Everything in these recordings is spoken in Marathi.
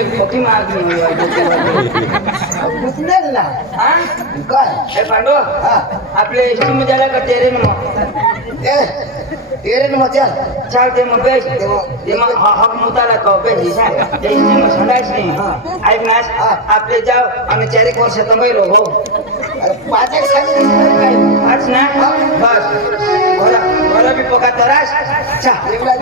एक खोटी मागणी घुसणार ना हा काय हे पांडू हा आपले एसटी में जाला का तेरे में तेरे न मचाल चाल ते मग बेस ते मग हक मुताला तो बेस है ते एसटी में संडास नाही ऐक ना आपले जाव आणि 4 एक वर्ष तंबाई रो हो अरे 5 एक सांगितलं काय आज ना बस बोला भी पका तरास चा एवढा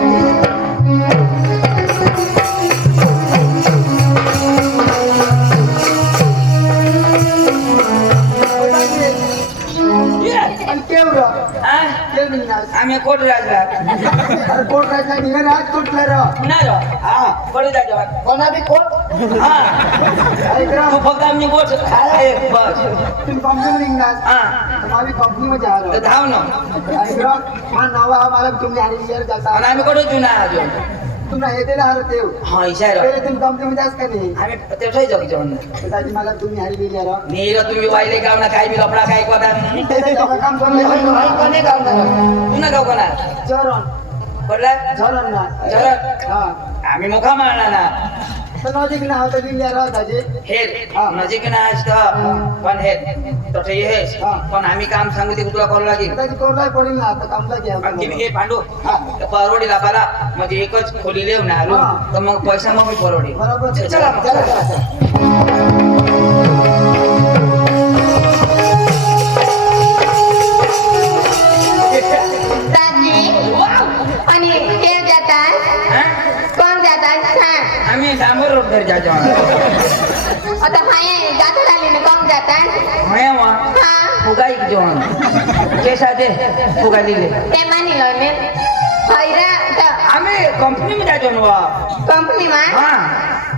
आणि केवढं आम्ही कोट राजला अरे कोट राजला निघा राज कोटला राव ना रो हा कोणी जातो कोणा बी कोट हा ऐक राव तू फक्त आम्ही कोट बस तुम्ही कंपनी निघणार हा आम्ही कंपनीमध्ये आलो तर धाव ना ऐक राव माझं नाव आहे मला तुम्ही आणि इयर जाता आणि आम्ही कोट जुना अजून तुम्हाला हे दिला हर देव हा इशारा पहिले तुम्ही कंपनीमध्ये जास का नाही आम्ही तेवढाही जाऊ जेवण त्याची मला तुम्ही हारी दिली राव नीर तुम्ही वाहिले गाव ना काय मी लपडा काय कोदा काम करून कोणी काम करा पुन्हा गाव कोणा चरण पडला चरण ना चरण हा आम्ही मुखा मारला ना तर नजीक ना होतं दिली राव त्याची हेर नजीक ना असतं पण हेर तसे हेस पण आम्ही काम सांगू ते तुला करू लागेल त्याची कोरलाय पडेल ना आता कामला घ्या आणखी हे पांडू परवडीला पाला म्हणजे एकच खोली लेव ना आलो तर मग पैसा मग मी परवडी बरोबर चला चला चला आणि ते जातात कोण जातात सांग आम्ही डांबर रोड घर जातो आता हाय जातात आले ना कोण जातात माया वा हा फुगाई जोन कैसा दे फुगा दिले ते मानी लो ने हैरा तर आम्ही कंपनी में जातो ना कंपनी मा हा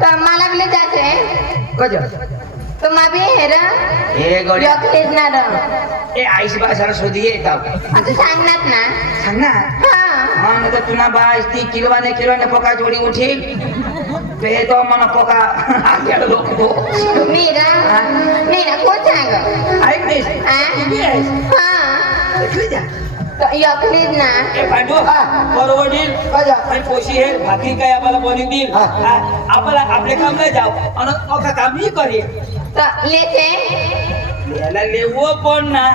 तर मला बले जाते कज तो मा बी हेर ए गडी योकलेज ना र ए आईशी भाषा शोधी येतात आता सांगणार ना सांग ना हा मग तर तुला बाय ती किलोने पोका जोडी उठील ते तो मन पोका आकेड लोक मीरा कोण सांग ऐक नाही हा ऐकली जा योकलेज ना ए पांडू परवडील आणि पोशी हे भाकरी काय आम्हाला बोली देईल आपल्याला आपले काम नाही जाऊ आणि अका कामही करेल तर लेते याला लेवो पण ना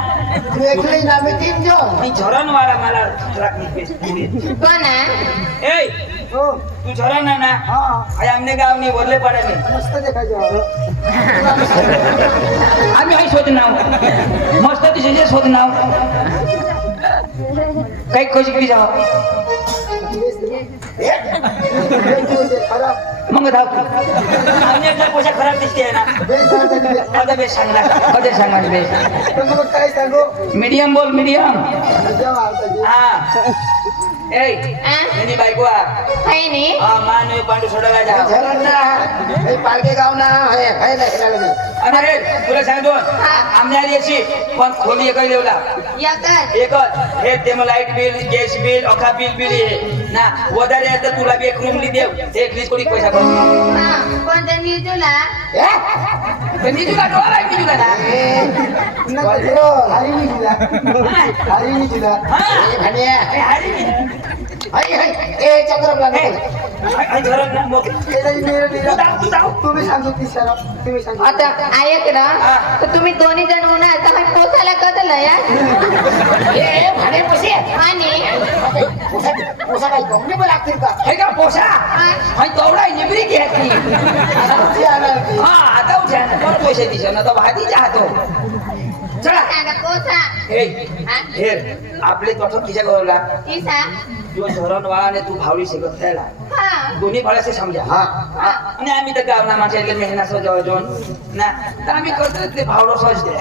एकले ना मी 3 जण मी झरण वाला मला ट्रक निघते कोण ए हो तू झरण ना हा आई आमने गाव नाही वरले पडा नाही मस्त देखायचं आम्ही आई शोध नाव मस्त तिचे शोध नाव काही खोजी किती जाव मग धाव आमने पोषा खराब दिसते ना आता बेस सांगला कधी सांगाल बेस काय सांगू मीडियम बोल मीडियम हा ए यांनी बायको आहे नी मान पांडू सोडायला जा झरण ना पालके गाव ना आहे ना अरे तुला सांगतो आमने आली अशी पण खोली एकच लेवला एकच हे ते मग लाईट बिल गॅस बिल अखा बिल हे ना वदारे आता तुला एक रूम ली देव एक लिस्ट कोणी पैसा भर पण ते निजूला पण तुला डोळा आहे तुला ना हरी नाही दिला ए चंद्रमला तुम्ही सांगू ती सर तुम्ही सांगू आता ऐक ना तर तुम्ही दोन्ही जण होणार तर मग पोसायला कदलं या आणि पोसा काही कंपनी पण लागतील का हे का पोसा आणि तेवढा निबरी घ्यायची हा आता उठ्या ना पण पैसे दिशा ना तर भाजी जातो चला पोसा हे आपले कठोर किशा गवला इसा जो धरण वाळाने तू भावली शिकत त्याला दोन्ही फळाचे समजा आणि आम्ही तर गावना माझ्या मेहनत सजव जोन ना तर आम्ही करतो ते भावडो सहज दे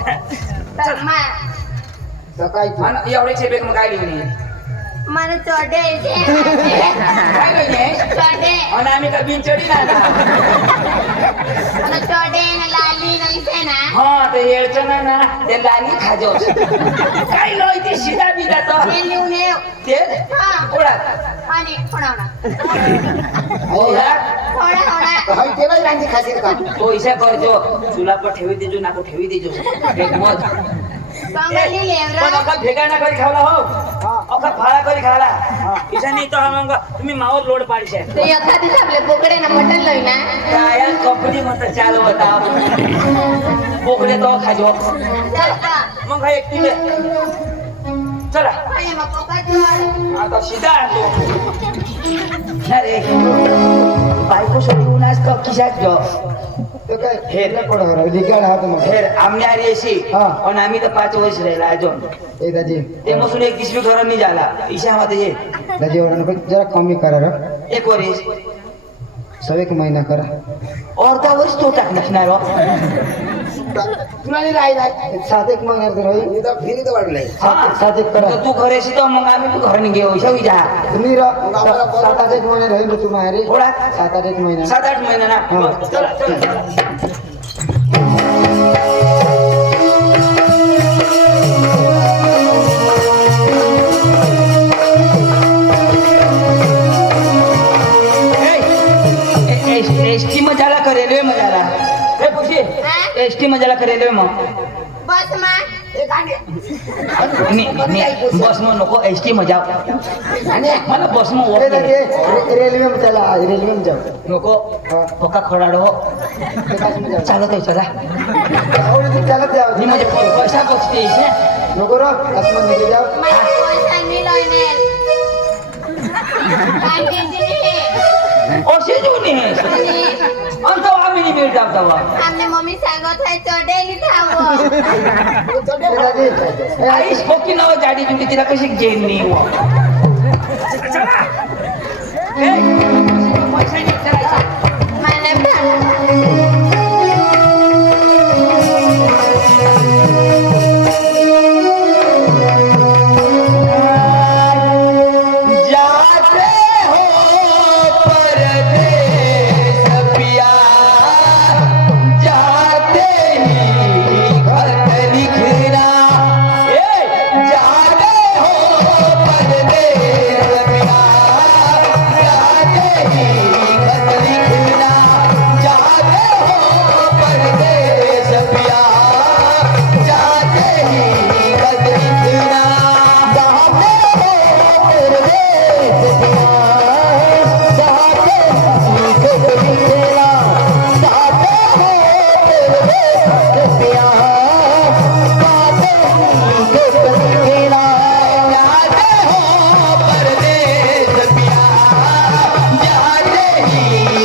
सकाळी आणि एवढे बेग मग काय लिहिली મને ચોડે છે काय लिहिली ચોડે आणि आम्ही का बिनचडी ना અને ચોડે ને લાલી ને છે ના हा ते येळचं ना ते लाली खाजो काय लोय ते शिदा बिदा तो પેલું ને ते હા ओळख અને ફોડાવડા ओळख ફોડા तेव्हा रांगी खाशील का पैसा करजो तुला पण ठेवी देजो नाको ठेवी देजो एक मत सांगाली लेवरा पण अका भेगा ना करी खावला हो अका फाळा करी खाला ईशानी तो हम तुम्ही मावर लोड पाडशे ते एका दिवस आपले बोकडे ना मटन लई ना काय कंपनी मत चालू होता बोकडे तो खाजो चला मग हा एक तुझे चला काय मग काय आता सीधा आणतो अरे बायको सोडून आज तो किशात जो तो काय हेर पडा लिगाड हात मग हेर आमने आरी अशी हा. पण आम्ही तर 5 वर्ष राहिला अजून ए दाजी ते मसून एक दिसवी घर नाही झाला ईशामध्ये ये दाजी एवढा जरा कमी करा रे एक वर्ष सब एक महिना करा अर्धा वर्ष तो टाक नसणार हो. तुला नाही राहिला 7 एक महिना तर होई फिरी तर वाढलंय हा. 7 एक करा तर तू घरे येशी तर मग आम्ही तू घर नाही घेऊ शेवी जा तुम्ही 7 एक महिना राहील तुम्हाला थोडा 7 एक महिना 7-8 महिना ना हा. बस, चला चला एसटी मजाला का रेल्वे मजाला हे पुशी एसटी मजाला का रेल्वे मग बस मा बस मग नको एसटी मजा मला बस मग ए दाजी रेल्वे में चला रेल्वे में जाओ नको पक्का खडाड हो चालत आहे चला आवडते चालत द्या मी म्हणजे पैसा बघते नको रो आसमान नीचे जाओ मला पैसा नाही लयनेल काय टेन्शन नाही असे जुनी आहे अंत आम्ही नाही मिळत तेव्हा आमने मम्मी सांगत आहे चढेली ठाव ए दाजी आई स्पोकी नव जाडी तुम्ही तिला कशी घेईन नाही हो. चला ए, पैसा नाही करायचा. मला जाते हो परदेस पिया जाते ही खत लिखना जाते हो परदेस पिया जाते ही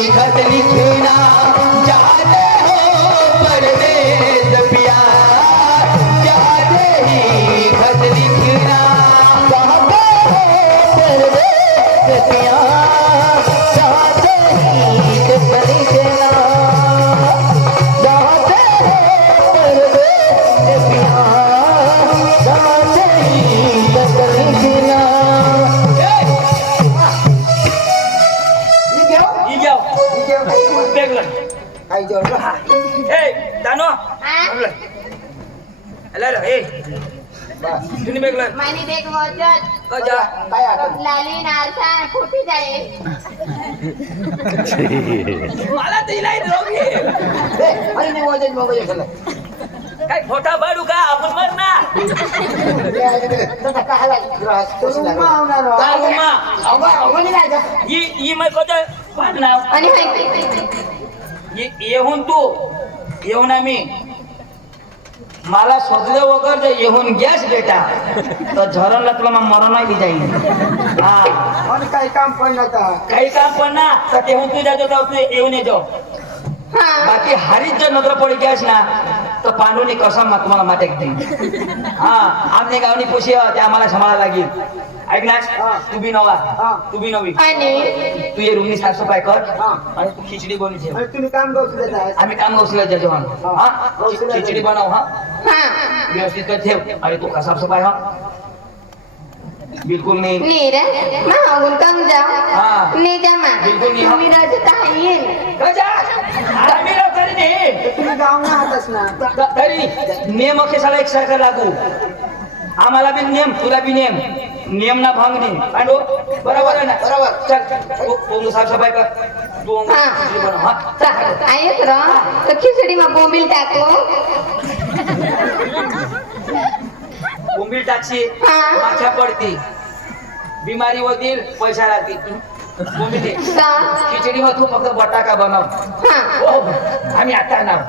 खत लिखना जाते हो परदेस पिया जाते ही खत लिखना आई जोड मानी बेग वजन काय आता लाली नारसा कुठे जाईल मला दिलाय रोगी अरे नाही वजन मोबाईल झालं काय खोटा बाडू का आपण मर ना तसा काय ग्राहक कशी लागला काय उमा? अवनी जायचं ही मैं कोणतं पाठ नाव आणि हाय येऊन तू येऊन आम्ही मला सोडलं वगैरे जर येऊन गॅस बेटा तर झरणला तुला मग मरण नाही जाईल हा आणि काही काम पण नका काही काम पण ना तर तेहून तू जातो तर तू येऊन येतो हा बाकी हरीच जर नजर पडी गॅस ना तर पांडुनी कसम तुम्हाला मातेक देईन हा आमने गावनी पोशी ते आम्हाला सांभाळा लागेल ऐक ना तू बी नवा तू बी नवी आणि तू ये रूमनी साफसफाई कर आणि तू खिचडी बनवून ठेव आणि तुम्ही काम करू देता आम्ही काम गौसला जातो हा खिचडी बनव हा हा व्यवस्थित कर ठेव अरे तू का साफसफाई हा बिलकुल नाही नीरा मागून कम जाओ हाँ। ले जा मा बिल्कुल नहीं, हाँ। तुम्ही राजत आहे गजा आम्ही राव तरी नाही तुम्ही गाव ना आहातच ना तरी नियम अखेसाला एकसारखा लागू आम्हाला बी नियम तुला बी नियम ना भंग नाही पांडू बरोबर आहे ना बरोबर. चल तू साफसफाई कर तू हा. खिचडी बनव हा आहेच र तर खिचडीમાં બોંબીલ टाको बोंबील टाकशी हा. माख्या पडती बिमारी होतील पैसा राहतील बोंबील दे. का खिचडी मग तू फक्त बटाका बनव हा हो आम्ही आता नाव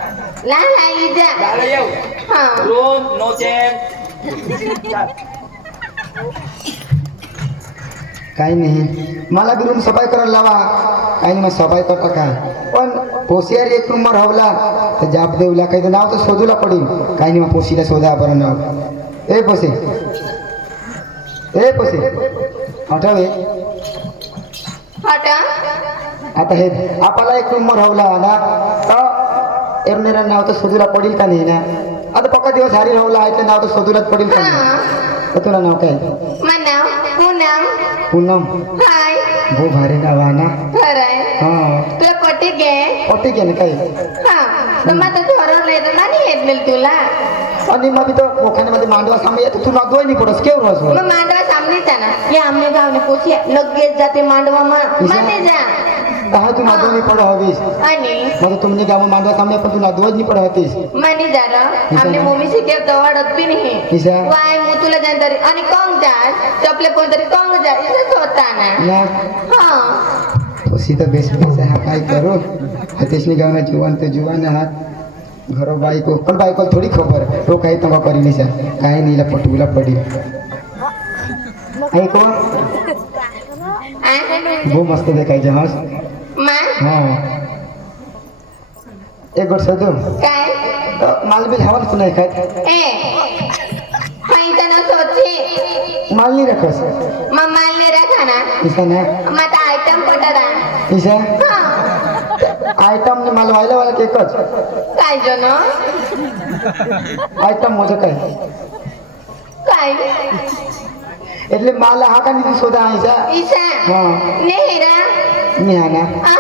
लहान आई जा झालं येऊ हा रूम नो चेंज काही नाही मला बी रूम सफाई करायला लावा काही नाही मग सफाई करता काय पण पोसियार एक रूमवर हवला तर जाप देऊला काही तर नाव तर शोधूला पडेल काही नाही मग पोसीला शोधा बरं नाव ए पोसे आठवे हटा आता हे आपल्याला एक रूमवर हवला ना तर एरनेरा नाव तर शोधूला पडेल का नाही ना आता पक्का दिवस हारी राहुला आहे नाव तर शोधूलाच पडेल का नाही तर तुला नाव काय मनाव पूनम पूनम हाय भो भारी नाव आहे ना खरंय हा तुला पटी घे पट्टी घे ना काही हा तर मग तर ठरवलंय तर नाही येत मिळेल तुला आणि मग तो मोखाण्यामध्ये मांडवा सामने येतो तुला दोय नाही पडस केव रस मग मांडवा सामनेच आहे ना हे आमने गावने पोची लगेच जाते मांडवा मध्ये जा हा तू नादो नाही पड हवीस आणि मग तुमने गाव मांडवा सामने पण तू नादोच नाही पड हतीस मनी जरा आमने मम्मी शिकवतो वाढत बी नाही किसा वाय मु तुला जानतरी आणि कोण जा चपले कोणतरी कोण जा इथंच होता ना ना हा उसी तो बेस बेस है काय करो हतेशनी गावना जुवान तो जुवान हात घरो बाईको पण बाईको थोडी खबर तो काही तमा करी नाही सर काही नाही पटूला पडी ऐको वो मस्त देखाय जहाज मा हा एक गोट सदो काय माल बिल हवाल सुनाय काय ए पैसा न सोची माल नहीं रखस मग माल नाही रखा ना इसका ना मग आता आयटम पटरा इसा हा आइटम ने माल वाला वाला केकच काय जन आइटम मोज काय काय એટલે માલ હા કા ની સોદા આઈસા ईशा हा नेहरा मी हा ना हा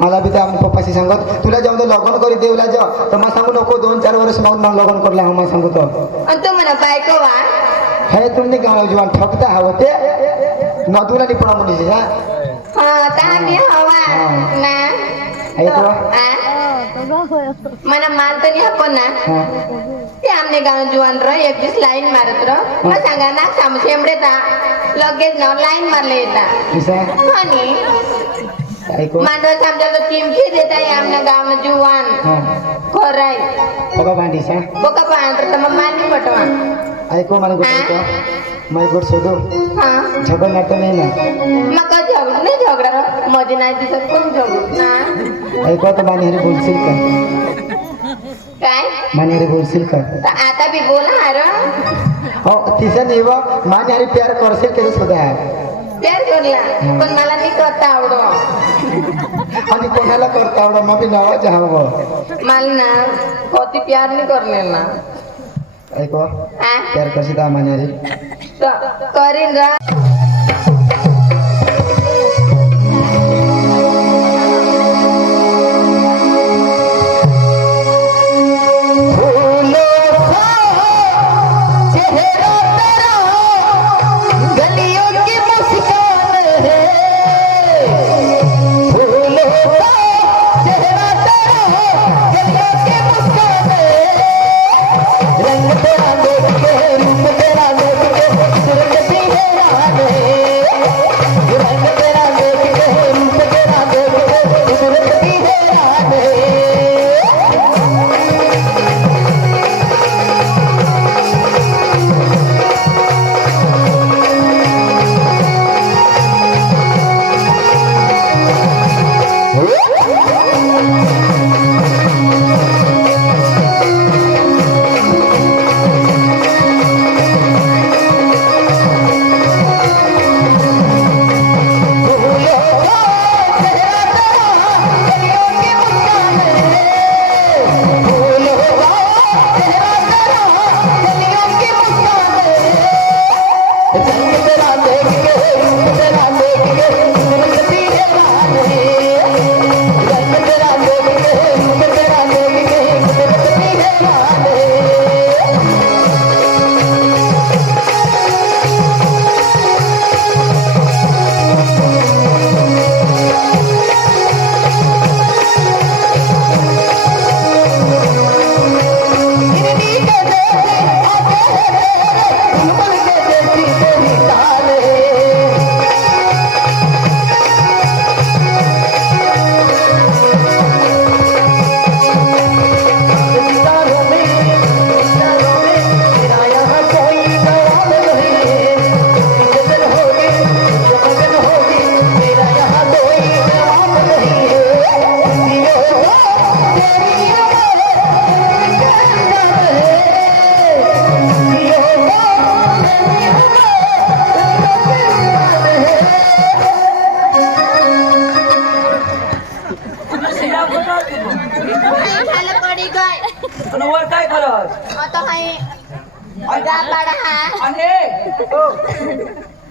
मला बी तर आपण पप्पाशी सांगत तुला जेव्हा लग्न करी देवला जा तर मग सांगू नको 2-4 वर्ष मग लग्न करला हा मग सांगतो आणि तू म्हणा बायको वा हे तुम्ही गाव जीवन ठगता हवं ते नदूला नि पडा म्हणीस हा हा तांबी हवा ना ऐको मना माल तर नाही आपण ना हा ते आमने गाव जुवान र एक दिवस लाईन मारत र मग सांगा ना सामू शेंबडे ता लगेच ना लाईन मारले येता किसा आणि ऐको मांडवा समजा तो चिमकी देता आहे आमने गाव जुवान हा खराय बघा भांडीसा बोका पांढर तर मग मानी पटवा ऐको मला गोष्ट मैं गोट शोधो हा झगड नाटक नाही ना मग का झगड नाही झगडा र मध्ये नाही दिसत कोण झगड ना ऐको तर माने हरी बोलशील का काय माने हरी बोलशील का तर आता बी बोला हार हो तिचा नेवा माने हरी प्यार करशील केलं सुद्धा प्यार करला पण मला नाही करता आवडो आणि कोणाला करता आवडा मग बी नावाचं हवं मला ना कधी प्यार नाही करले ना ऐको आ? प्यार कशी दा माने हरी करीन रा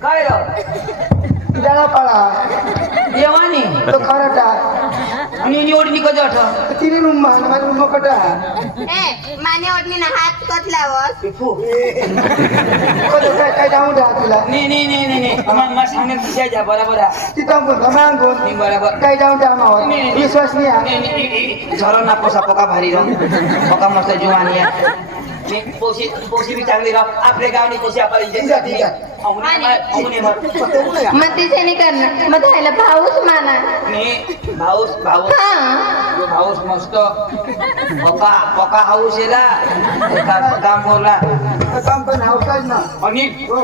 काय रो जाळा पाळा येवानी तो खराटा आणि निवडणी कधी आठ तिने रूम माझ्या रूम कटा ए माने ओढणी ना हात कत लावस काय काय जाऊ द्या तुला नाही मग सांगण्यात दिसायच्या बरोबर आहे. तिथं बोल मांग बोल नाही बरोबर काय जाऊ द्या मावर नाही. विश्वास नाही आहे. झरो ना पोसा पोका भारी राह पोका मस्त जुवानी आहे पोशी बी चांगली राह आपल्या गावनी पोशी आपल्याला मग तिथे नाही करणार मग त्याला भाऊच माना भाऊस हा भाऊस मस्त पोका पोका हाऊस येला काम बोलला काम पण हावसाच ना आणि हो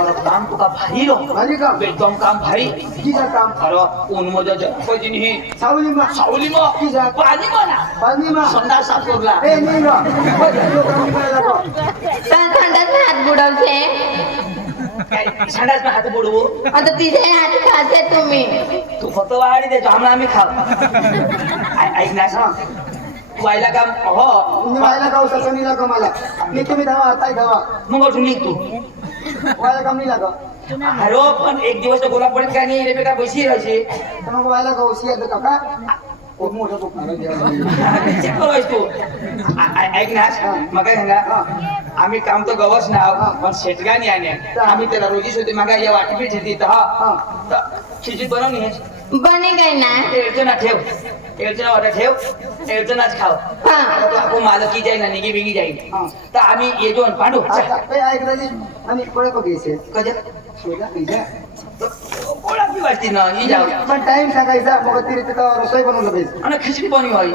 अरे काम तुका भारी रो भारी काम एकदम काम भारी किसा काम अरे ऊन मध्ये जपजी नाही सावली मा सावली मग किसा पाणी म्हणा पाणी मा संडास साफ करला ए नाही रो संडास हात बुडवते संडास में हात बुडवू आता तिथे हात खाते तुम्ही तू फक्त वाढी देतो आम्हाला आम्ही खाऊ ऐक ना सांग व्हायला काम हो तुम्ही व्हायला खाऊ शकत नाही लागा मला मी तुम्ही धावा आताय धावा मग अजून निघ तू व्हायला काम नाही लागा अरे पण एक दिवस तर गोला पडत काय नाही रे बेटा पैसे राहायचे तर मग व्हायला खाऊ शिया काका खूप मोठं खूप चेक करायच तू ऐक ना मग काय सांगा आम्ही काम तर गवस नाव पण शेटगानी आणि आम्ही त्याला रोजीच होते मग या वाटी पीठ होती तर खिचडी बनवली आहे बने गए ना एडचणा ठेव एडचणा वाटा ठेव एडचणाच खाव हा आता तो आपण मालकी जाईल ना निगी बिगी जाईल तर आम्ही येतो आणि पांडू काही ऐकलं आणि पळे बघ घ्यायचे कधी शोधा पिझ्झा पोळा बी वाटते ना ही जाऊ पण टाइम सांगायचा मग तिथे तिथं रसोई बनवलं पाहिजे आणि खिचडी बनवी व्हावी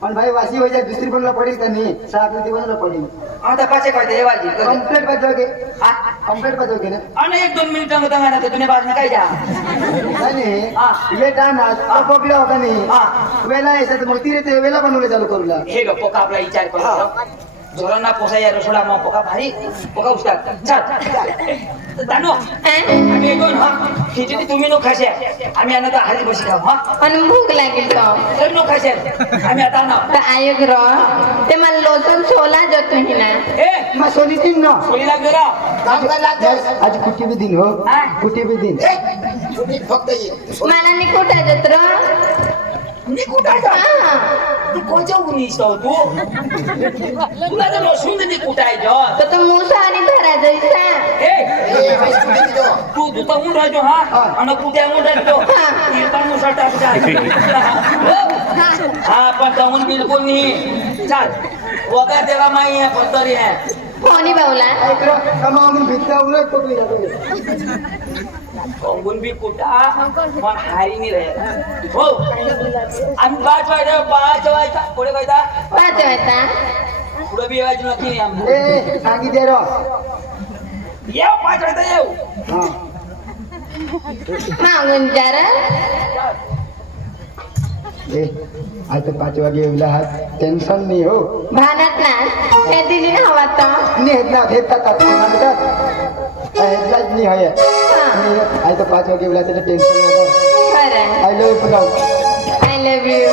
पण भाई वासी व्हायच्या दुसरी बनवला पडेल का नाही साखर बनवलं पडेल आता पाचे काय ते वाजी कम्प्लेट पाहिजे कम्प्लेट पाहिजे ना आणि 1-2 मिनिट तंग ना तुम्ही बाजूने काय जा नाही लेट आणा पकडला होता नाही वेला यायचा मग तिथे ते वेला बनवलं चालू करूला हे लो पोका आपला विचार करतो जोरांना पोसाया रसोडा मग पोका भारी पोका उस्ताद चल दानो आम्ही येतो ना खिचडी तुम्ही नो खाशा आम्ही आता हाली बशी खाऊ हा आणि भूक लागेल तो तर नो खाशा आम्ही आता ना तर आयोग र ते मला लोचन सोला जातो ही ना ए मग सोनी तीन ना सोली लाग जरा आज कुठे भी दिन हो कुठे भी दिन मला नाही कुठं जात र मी कुठं जा हा तू कोणच्या उनीस हो तू तुला तर लसूण दे कुठं आहे जो तर तो मुसा आणि धरा जायचा ए तू दुता ऊन राहतो हा आणि कुठे ऊन राहतो इरफान मुसा टाक जा हा पण तमून बिलकुल नाही चाल वगैरे तेरा माई आहे पत्तरी आहे कोणी बावला कमावून भित्ता उलट पकडली जातो कंगून बी कुठा पण हारी नाही राहिला हो आम्ही 5 वाजता पुढे वाजता वाजवायचा पुढे बी येवायचं नक्की नाही ए सांगितले रो येऊ 5 वाजता येऊ हा मागून जरा ए आज 5 वागे येऊला हा टेन्शन नाही हो भानात ना हे दिली ना हवा तर नेत ना घेतात हेतलाच नाही आहे आज 5 वागे येऊला त्याचं टेन्शन नको खरं I love you I love you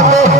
Thank you.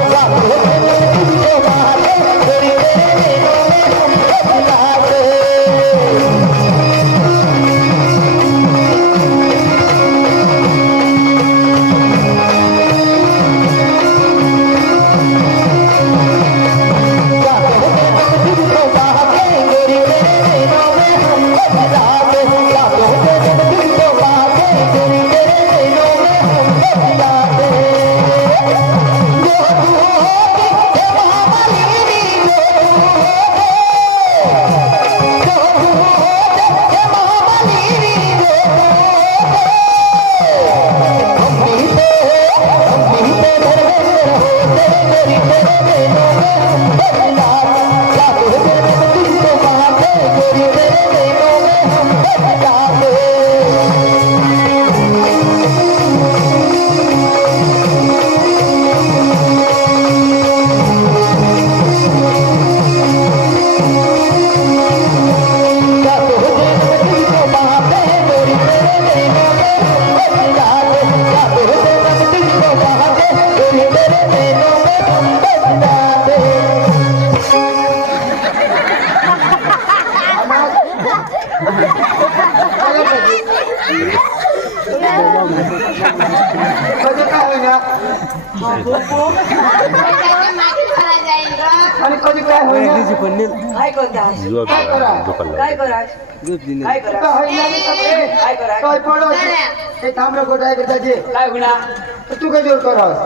कधी काय होईना पैशाच्या मागेच भरा जाईल र. आणि कधी काय होईना काय करतास काय करा काय करास काय करा काय होईना आणि सगळे काय करा काय पडो हे थांबलं गोटाय करताचे काय होणार तू काय जोर करस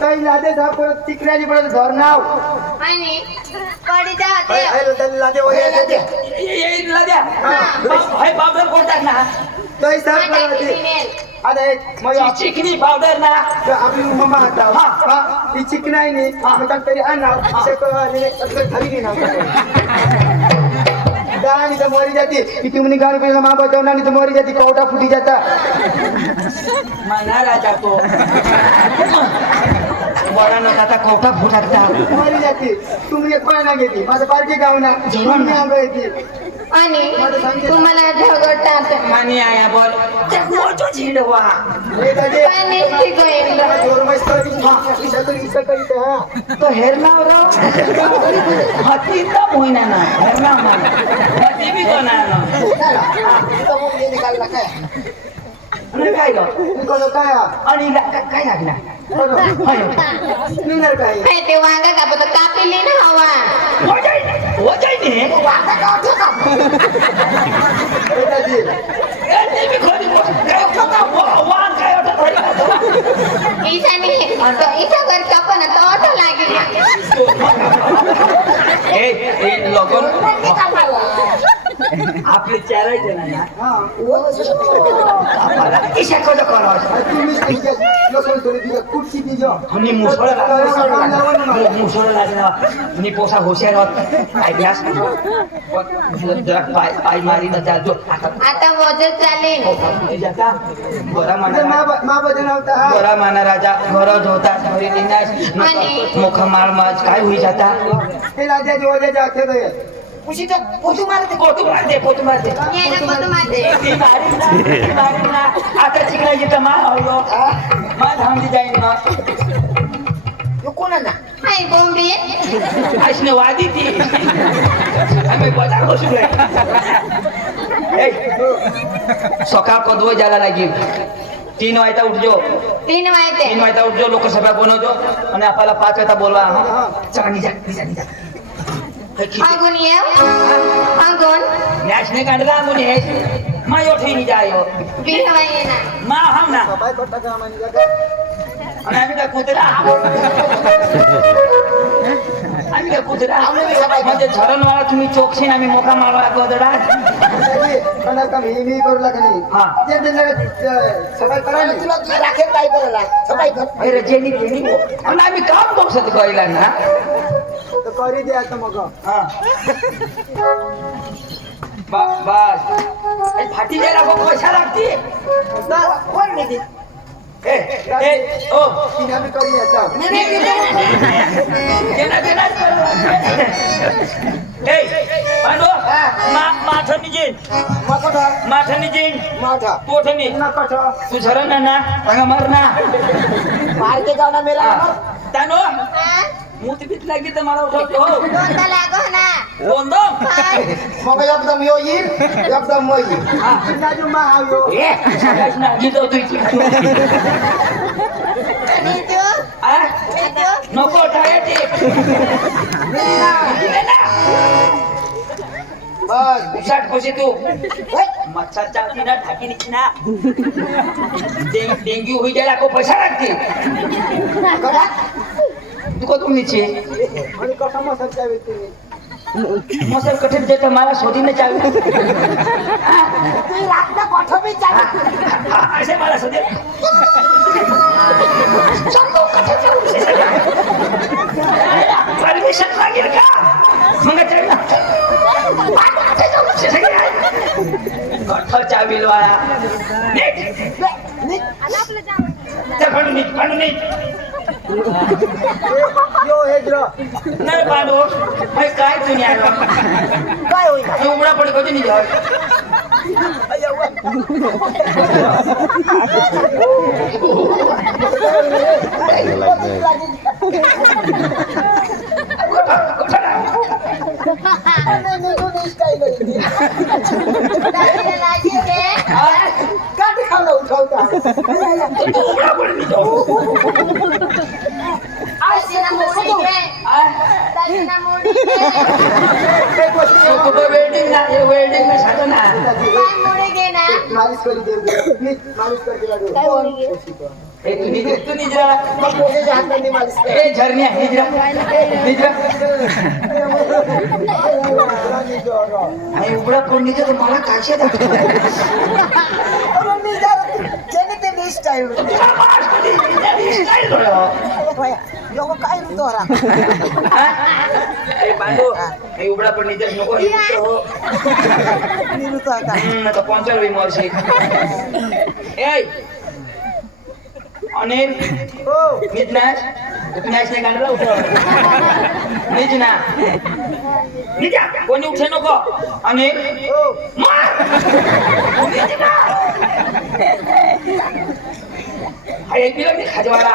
काही लादे जा परत तिकऱ्याची परत धर नाव आणि कडी द्या ते. लादे वगैरे येईल द्या हाय पावडर कोणतात ना काही साफ टाकी करायचे नेल. आता एक माझी चिकनी पावडर ना आपली मम्मा आता हा ती चिकनाई नाही मग तरी आणा घरी घेणार गाणी तर मरी जाती की तुम्ही गाणी पहिला मा बजावणार नाही तर मरी जाती कवटा फुटी जाता म्हणा राजा तो बरा न खाता कवटा फुटाता मरी जाती तुम्ही एक पण ना घेते माझं पारखे गाव ना जेवण मी आलो येते आणि तुम्हाला झगडतात मानी आया बोल त्या मोठो झिंडवा हे दादे पाणी ठीक होईल र. जोर मस्त इसा करीत हा तो हेरनाव राव हाती तर होईना ना हेरनाव ना हाती बी तो ना आणि काय ग काय आणि काय लागणार निघणार काय काय ते वांगा कापत कापिली ना हवा. हो जाई ने हे दादे ते बी खरी काय होता वान काय होता ईशानी इथं घर कापन तो ऑटो लागेल. ए लगन आपले चारायचे ना हा आम्हाला किशा कसं करावं तुम्ही लसूण थोडी दिली कुठची दिली मी मुसळ लागला मी पोसा होशियार होत ऐकलास जरा पाय मारी न जातो आता वजन चालेल. जाता बरा म्हणा मा बदल नव्हता हा बरा म्हणा राजा घरच होता घरी निघास मुख मार माज काय होई जाता हे राजाची वजाचे अखेर आहे पोतू मारते पोतू मारते ये ना कोण मारते. ती मारीन ना आता चिकनाची तर मा आवडो मा धामली जाईन ना कोणा ना हाय बोंबी आशने वादी ती आम्ही बजार बसू सकाळ पदव जायला लागेल 3 वाजता उठजो 3 वाजते. 3 वाजता उठजो लोकसभा बनवजो आणि आपल्याला 5 वाजता बोलवा चला निजा अगून ये अगून नॅशने काढला म्हणून हे मा योठी नि जायो बिहवा ये ना. मा हम ना बाय पट्टा का मानी आणि आम्ही काय कुत्रा म्हणजे झरणवाळा तुम्ही चोखशीन आम्ही मोका मारवा गोदडा पण आता मी करू लागला नाही हा. ते सफाई करा नाही तुला राखेल काय करायला सफाई कर अरे जेनी आणि आम्ही काम करू शकतो पहिला ना तर करी दे आता मग हा बस फाटी द्यायला बघ पैसा लागते कोण नाही देत? ए ओ तिने आम्ही करू याचा माठनी जीन माझा पोठनी नकट तू झरण ना मर ना मार्के जाऊन मेला तानो हा? मूत बीत लागली तर मला उठवतो दोनदा लागो ना. कोणदम हाय. मग एकदम यो येईल एकदम मग येईल जाजू मा यो ए सगळ्याच ना जितो तुझी आणि तू? आ आणि तू? नको टाळ्याची बस उसाट कशी तू मच्छर चावती ना ढाकी निची ना डेंग्यू होई गेला को पैसा लागते तुका तुमनीचे आणि कसा मसाला काय व्यक्ती मसल कठीण देतं मला शोधीने चालू असे मला शोधे परमिशन लागेल का मग कठ्ठर चावी लोया फाडून यो हेद्र नाही पाडू काय तुम्ही काय होईल उघडा पडे कधी नाही जाऊ दादीला लागेल रे. तू उघडा पडली तो. दाजीना मोडी घे. आ? दाजीना मोडी घे. तो कुठं वेल्डिंग ना वेल्डिंग ना साधं ना. काय मोडी घे ना. मालिश करी देऊ दे. प्लीज मालिश कर दिला काय मोडी घे. ए तू निजरा. मग पोसेच्या हाताने मालिश कर. ए झरण्या निजरा. निजरा. आणि उघडा पडून निजरा तर मला काशे उघडा पण निजर नको आता पंचाल होई वर्षी ए अनिल नीट नाच मॅच नाही काढला उठव नीट ना निजा कोणी उठे नको अनिल मार नीट ना अरे बिलग खाजवाला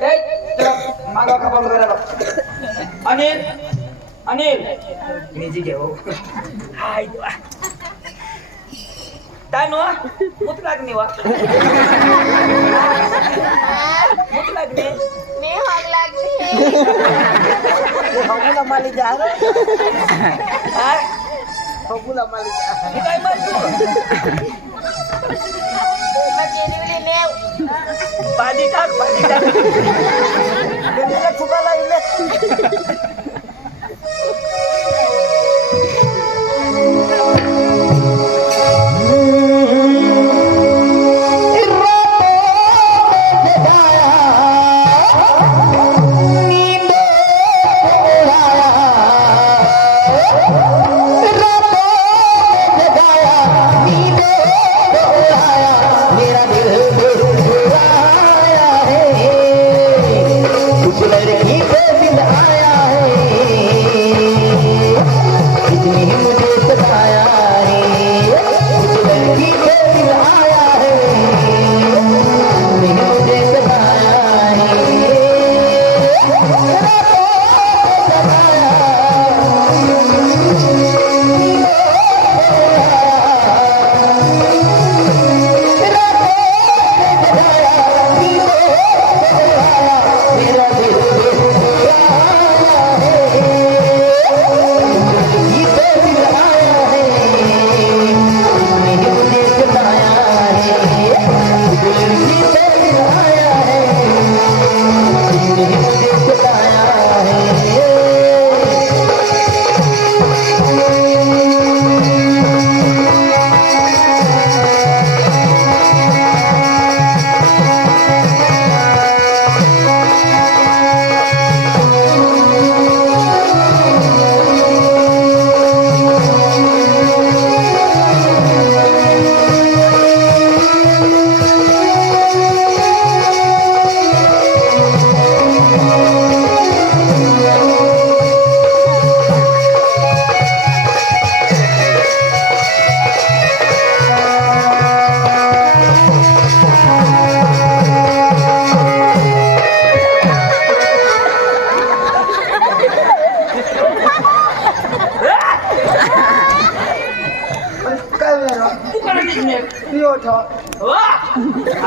ए चलो मागा का बंद करा अनिल अनिल निजी घेऊ हाय देवा तानो मुत लागनी वा मुत लागनी मी हॉग लागली. बघूला माली जा हा बघूला माली जा हे काय म्हणतो मग जेवली नेव. पाणी टाक गेलीला चुकाला इले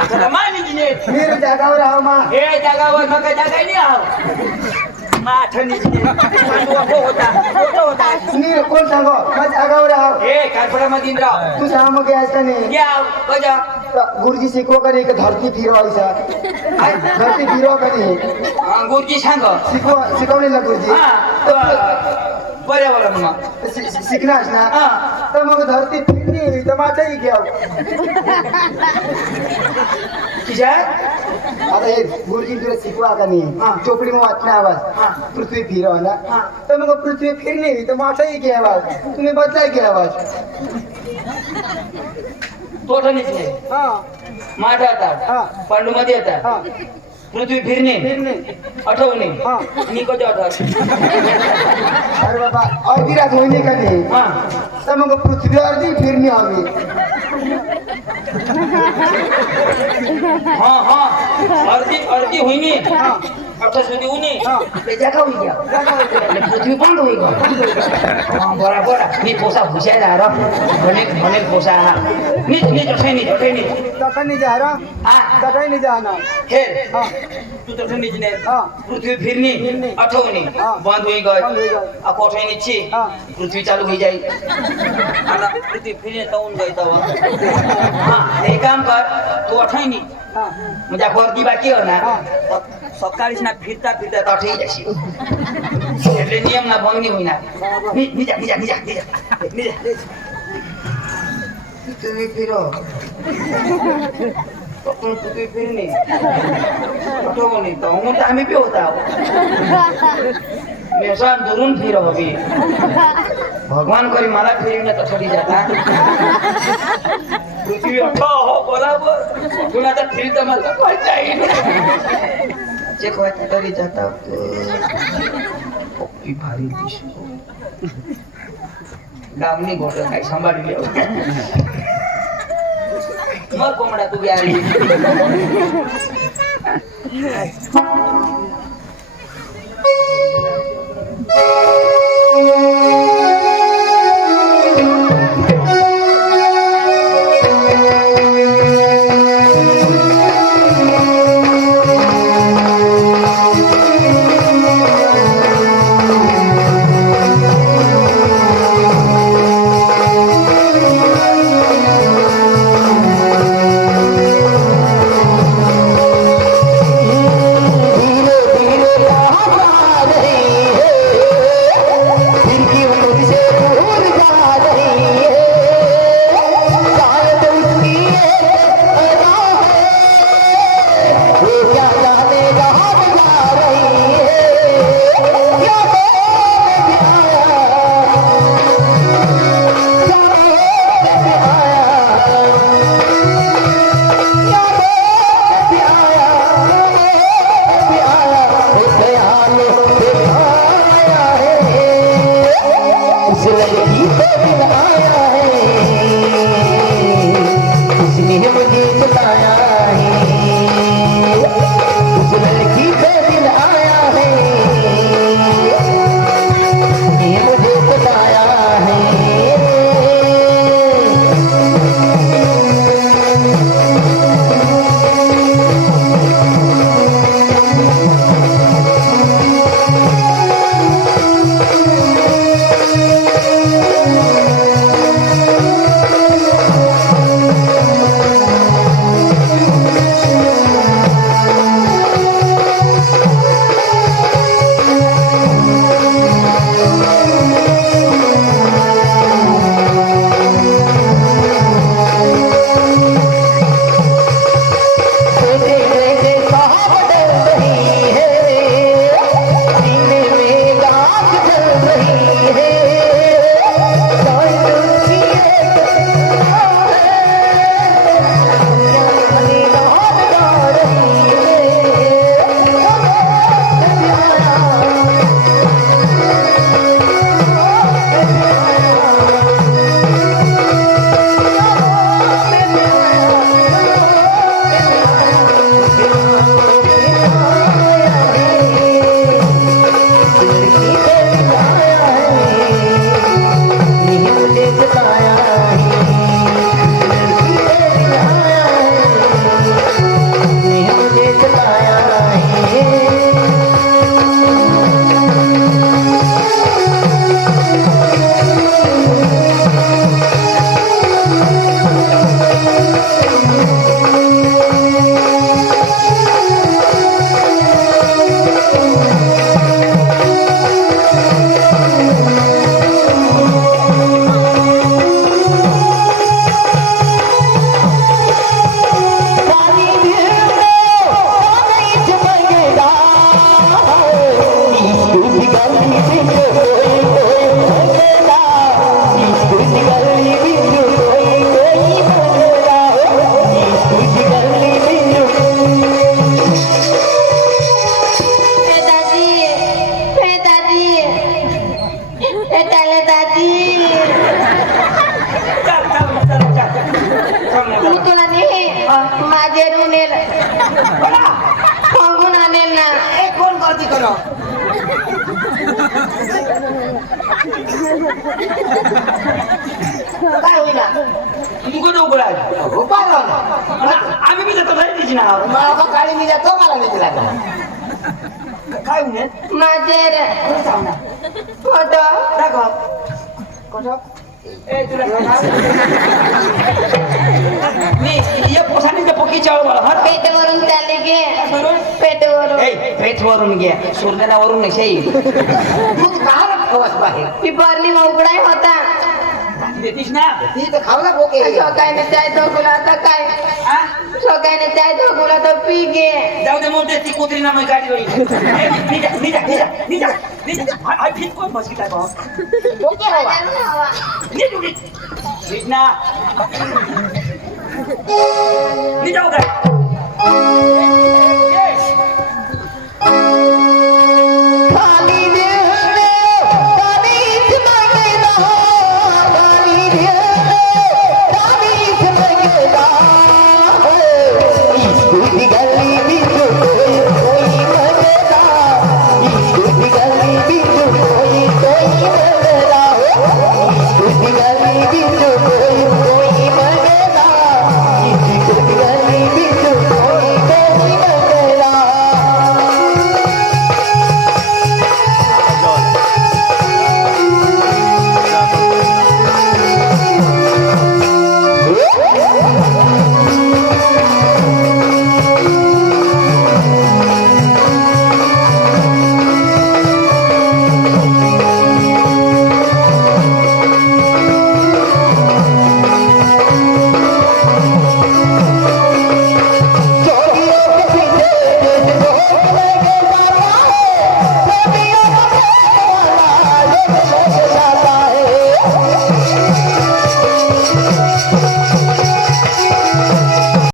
మీరు జగాवर आहो मा हे जगावर मग जगाय नाही आहो माठणी होता మీరు कोण सांगो मग जगावर आहो हे कारपडामध्ये राव तू सांग मग आज का नाही या कजा गुरुजी शिकवा का नाही धरती फिरवायचा धरती फिरवा का नाही गुरुजी सांग शिकवले ना गुरुजी पर्यावरण मग शिकणार ना हा. तर मग धरती फिरली तर माझाही घ्याव किशा आता हे गुरुजी तुला शिकवा का हा. नाही चोपडी मग वाचना आवाज हा. पृथ्वी फिरवा ना हा. तर मग पृथ्वी फिरली तर माझाही घे आवाज तुम्ही बदलाय घे आवाज तोठणीच नाही हा माठ हा. येतात पांडू मध्ये हा येतात पृथ्वी फिरणे फिरणे आठवणे हा. मी कधी आठवत अरे बाबा अर्धी रात होईने का नाही हा तर मग पृथ्वी अर्धी फिरणी हवी हा अर्धी अर्धी होईनी अठो सुधी उनी हा. ते जागा होई गया એટલે પૃથ્વી બંધ હોઈ ગયો બરાબર ની પોસા ભૂસાય ના મને પોસા હા ની જઠે ની તટની જા રા હા તટની જા ના हे હા तू तो ठंडी जने હા पृथ्वी फिरनी अठवनी हाँ। बंद हुई गई बंद हुई गई। आ कोठे नीचे हाँ। पृथ्वी चालू हो जाई आना पृथ्वी फिरने तो उन गई तो हां एक काम कर तू अठैनी હા मजा वर्दी बाकी हो ना हाँ। सकाळीच ना फिरता फिरता तो अठई जाशी એટલે નિયમ ના ભંગ ની હોય ના નીજા पृथ्वी फिरो पण पृथ्वी फिरनी अठवनी तो હું તો आम्ही बी होता मेसान दुरून फिरो अभी भगवान करी मला फिरवणे तो थोडी जाता पृथ्वी अठो हो बराबर तुला तर फिरता मला काय जाईल जे काय तरी जाता पप्पी भारी दिसतो गावनी गोट काय सांभाळली मग कोंबडा तू आली माझे रुनेल सांगून आणेल ना कोण पार्टी करो काय होईना तुमको तो उघडा उपाय राहून आम्ही बी जातो घरी तिची नाव मला काळी मी जातो मला नाही दिला काय होणे माझे फोटो दाखव ए तुला नी ये पोसानी ते पोकी चावळ मला हर पेटेवरून चालले गे करून पेटेवरून ए पेटवरून घे सुरगणावरून नाही तू काय खवस बाहेर पिपरली उघडाय होता देतीस ना ती तर खावला बोके सकाळने चाय धोकुला तर काय हा सकाळने चाय धोकुला तर पी गे जाऊ दे मोठे ती कुत्री ना मग गाडी होईल निजा हाय फिट कोण बसकी काय भाऊ बोके हवा निजा ना निजा उगा